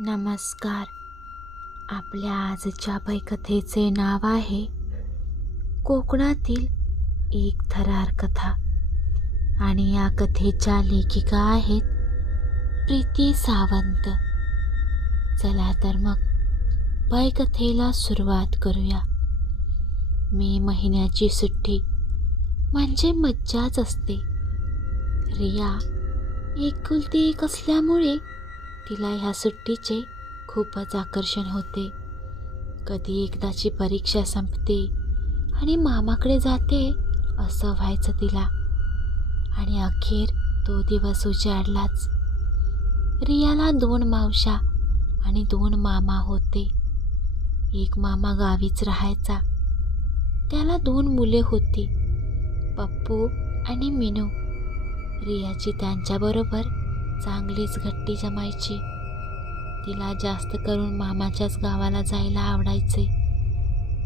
नमस्कार. आपल्या आजच्या भयकथेचे नाव आहे कोकणातील एक थरार कथा. आणि या कथेच्या लेखिका आहेत प्रीती सावंत. चला तर मग भयकथेला सुरुवात करूया. मे महिन्याची सुट्टी म्हणजे मज्जाच असते. रिया एकुलती एक असल्यामुळे तिला ह्या सुट्टीचे खूपच आकर्षण होते. कधी एकदाची परीक्षा संपते आणि मामाकडे जाते असं व्हायचं तिला. आणि अखेर तो दिवस उजाडलाच. रियाला दोन मावशा आणि दोन मामा होते. एक मामा गावीच राहायचा. त्याला दोन मुले होती. पप्पू आणि मिनू. रियाची त्यांच्याबरोबर चांगलीच घट्टी जमायची. तिला जास्त करून मामाच्याच गावाला जायला आवडायचे.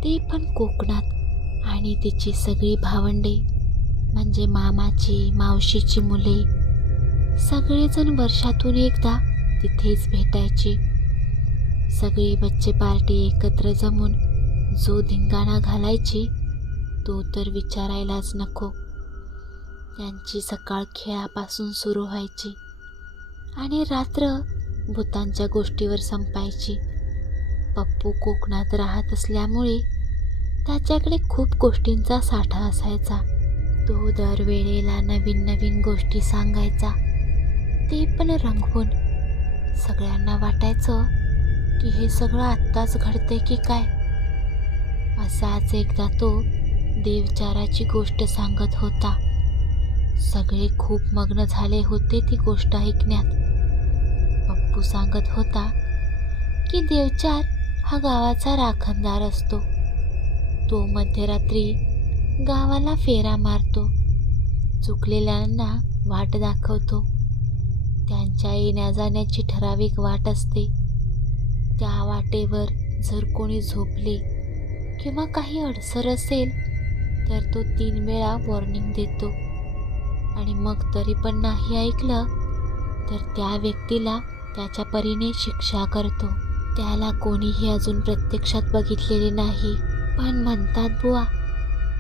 ते पण कोकणात आणि तिची सगळी भावंडे म्हणजे मामाची मावशीची मुले सगळेजण वर्षातून एकदा तिथेच भेटायचे. सगळी बच्चे पार्टी एकत्र जमून जो धिंगाणा घालायची तो तर विचारायलाच नको. त्यांची सकाळ खेळापासून सुरू व्हायची. आणि रात्र भूतांच्या गोष्टीवर संपायची. पप्पू कोकणात राहत असल्यामुळे त्याच्याकडे खूप गोष्टींचा साठा असायचा. तो दरवेळेला नवीन नवीन गोष्टी सांगायचा. ते पण रंगवून. सगळ्यांना वाटायचं की हे सगळं आत्ताच घडते की काय? असाच एकदा तो देवचाराची गोष्ट सांगत होता. सगळे खूप मग्न झाले होते ती गोष्ट ऐकण्यात. पप्पू सांगत होता की देवचार हा गावाचा राखणदार असतो. तो मध्यरात्री गावाला फेरा मारतो. चुकलेल्यांना वाट दाखवतो. त्यांच्या येण्या जाण्याची ठराविक वाट असते. त्या वाटेवर जर कोणी झोपले किंवा काही अडसर असेल तर तो तीन वेळा वॉर्निंग देतो. आणि मग तरी पण नाही ऐकलं तर त्या व्यक्तीला त्याच्या परीने शिक्षा करतो. त्याला कोणीही अजून प्रत्यक्षात बघितलेले नाही. पण म्हणतात बुवा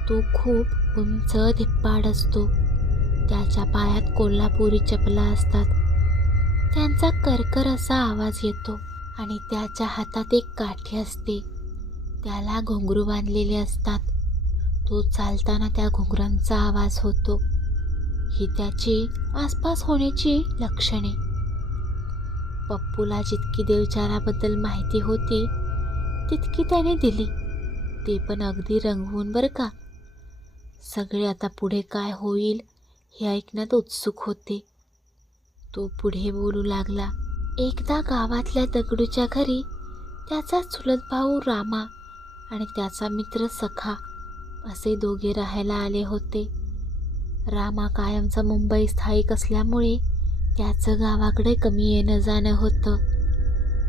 तो खूप उंच धिप्पाड असतो. त्याच्या पायात कोल्हापुरी चपला असतात. त्यांचा करकर असा आवाज येतो आणि त्याच्या हातात एक काठी असते. त्याला घुंगरू बांधलेले असतात. तो चालताना त्या घुंगरांचा आवाज होतो. ही त्याची आसपास होण्याची लक्षणे. पप्पूला जितकी देवचाराबद्दल माहिती होती तितकी त्याने दिली. ते पण अगदी रंगवून बरं का? सगळे आता पुढे काय होईल हे ऐकण्यात उत्सुक होते. तो पुढे बोलू लागला एकदा गावातल्या दगडूच्या घरी त्याचा चुलत भाऊ रामा आणि त्याचा मित्र सखा असे दोघे राहायला आले होते. रामा कायमचा मुंबई स्थायिक असल्यामुळे त्याचं गावाकडे कमी येणं जाणं होतं.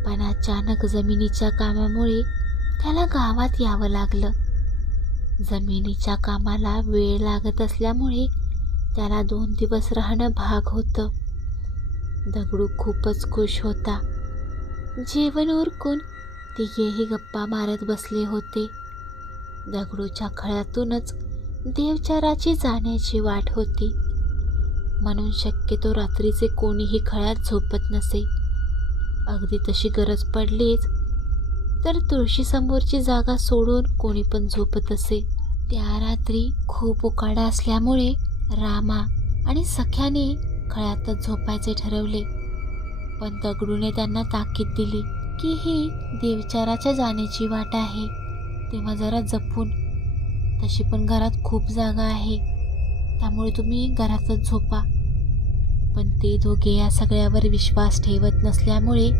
पण अचानक जमिनीच्या कामामुळे त्याला गावात यावं लागलं. जमिनीच्या कामाला वेळ लागत असल्यामुळे त्याला दोन दिवस राहणं भाग होतं. दगडू खूपच खुश होता. जेवण उरकून तिघेही गप्पा मारत बसले होते. दगडूच्या खळ्यातूनच देवचाराची जाण्याची वाट होती. म्हणून शक्यतो रात्रीचे कोणीही खळ्यात झोपत नसे. अगदी तशी गरज पडलीच तर तुळशीसमोरची जागा सोडून कोणी पण झोपत असे. त्या रात्री खूप उकाडा असल्यामुळे रामा आणि सख्याने खळ्यातच झोपायचे ठरवले. पण दगडूने त्यांना ताकीद दिली की ही देवचाराच्या जाण्याची वाट आहे. तेव्हा जरा जपून तशी पण घरात खूप जागा आहे. त्यामुळे तुम्ही घरातच झोपा. पण ते दोघे या सगळ्यावर विश्वास ठेवत नसल्यामुळे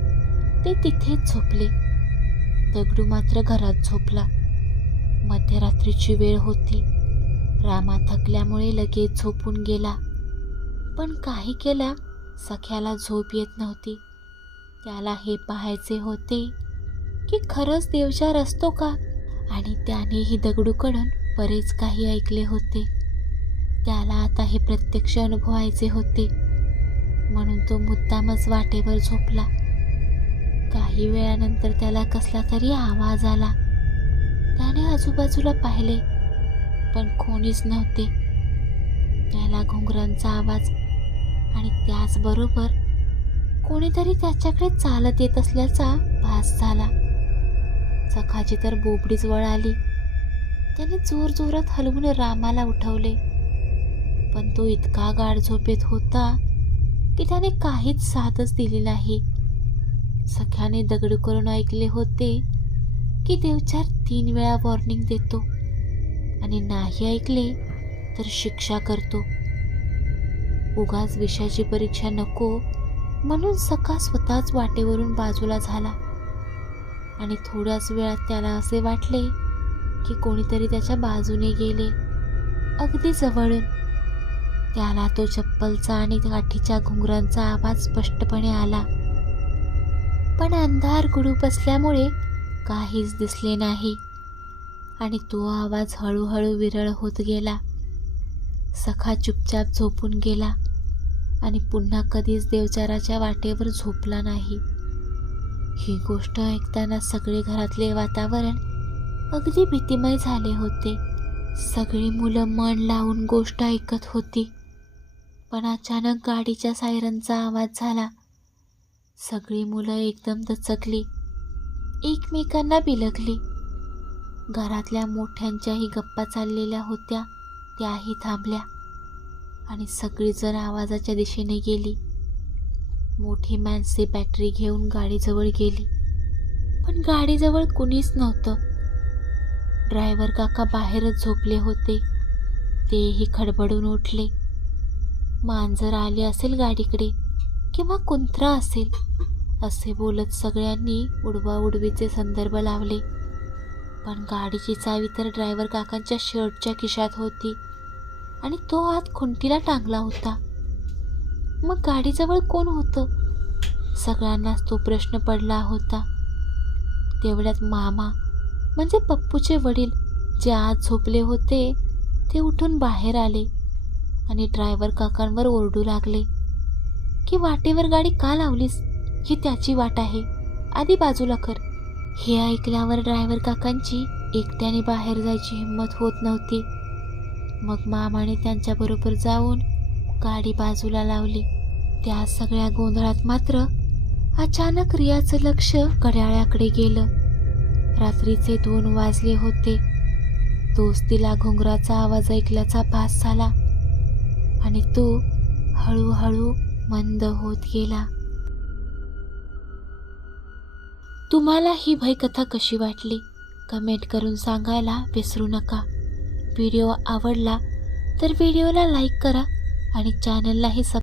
ते तिथेच झोपले. दगडू मात्र घरात झोपला. मध्यरात्रीची वेळ होती. रामा थकल्यामुळे लगेच झोपून गेला. पण काही केला सख्याला झोप येत नव्हती. त्याला हे पाहायचे होते की खरंच देवचार असतो का? आणि त्यानेही दगडूकडून बरेच काही ऐकले होते. त्याला आता हे प्रत्यक्ष अनुभवायचे होते. म्हणून तो मुद्दामच वाटेवर झोपला. काही वेळानंतर त्याला कसला तरी आवाज आला. त्याने आजूबाजूला पाहिले पण कोणीच नव्हते. त्याला घुंगरांचा आवाज आणि त्याचबरोबर कोणीतरी त्याच्याकडे चालत येत असल्याचा भास झाला. सखाची तर बोबडीच वळ आली. त्याने जोर जोरात हलवून रामाला उठवले. पण तो इतका गाढ झोपेत होता की त्याने काहीच साथच दिली नाही. सख्याने दगड करून ऐकले होते की देवचार तीन वेळा वॉर्निंग देतो आणि नाही ऐकले तर शिक्षा करतो. उगाच विषयाची परीक्षा नको म्हणून सखा स्वतःच वाटेवरून बाजूला झाला आणि थोड्याच वेळात त्याला असे वाटले की कोणीतरी त्याच्या बाजूने गेले. अगदी जवळून त्याला तो चप्पलचा आणि काठीच्या घुंगरांचा आवाज स्पष्टपणे आला. पण अंधार गुडूप असल्यामुळे काहीच दिसले नाही. आणि तो आवाज हळूहळू विरळ होत गेला. सखा चुपचाप झोपून गेला आणि पुन्हा कधीच देवचाराच्या वाटेवर झोपला नाही. ही गोष्ट ऐकताना सगळे घरातले वातावरण अगदी भीतिमय झाले होते. सगळी मुलं मन लावून गोष्ट ऐकत होती. पण अचानक गाडीच्या सायरनचा आवाज झाला. सगळी मुलं एकदम दचकली. एकमेकांना बिलगली. घरातल्या मोठ्यांच्याही गप्पा चाललेल्या होत्या त्याही थांबल्या. आणि सगळीजण आवाजाच्या दिशेने गेली. मोठी माणसे बॅटरी घेऊन गाडीजवळ गेली. पण गाडीजवळ कुणीच नव्हतं. ड्रायव्हर काका बाहेरच झोपले होते. तेही खडबडून उठले. मांजर आले असेल गाडीकडे किंवा कुंत्रा असेल असे बोलत सगळ्यांनी उडवाउडवीचे संदर्भ लावले. पण गाडीची चावी तर ड्रायव्हर काकांच्या शर्टच्या खिशात होती आणि तो आत खुंटीला टांगला होता. मग गाडीजवळ कोण होतं? सगळ्यांनाच तो प्रश्न पडला होता. तेवढ्यात मामा म्हणजे पप्पूचे वडील जे आज झोपले होते ते उठून बाहेर आले आणि ड्रायव्हर काकांवर ओरडू लागले की वाटेवर गाडी का लावलीस? ही त्याची वाट आहे. आधी बाजूला कर. हे ऐकल्यावर ड्रायव्हर काकांची एकट्याने बाहेर जायची हिंमत होत नव्हती. मग मामाने त्यांच्याबरोबर जाऊन गाडी बाजूला लावली. त्या सगळ्या गोंधळात मात्र अचानक रियाचं लक्ष घड्याळाकडे गेलं. रात्रीचे दोन वाजले होते. दोस्तीला घुंगराचा आवाज ऐकल्याचा भास झाला आणि तो हळूहळू मंद होत गेला. तुम्हाला ही भयकथा कशी वाटली? कमेंट करून सांगायला विसरू नका. व्हिडिओ आवडला तर व्हिडिओला लाईक करा आणि चॅनललाही सब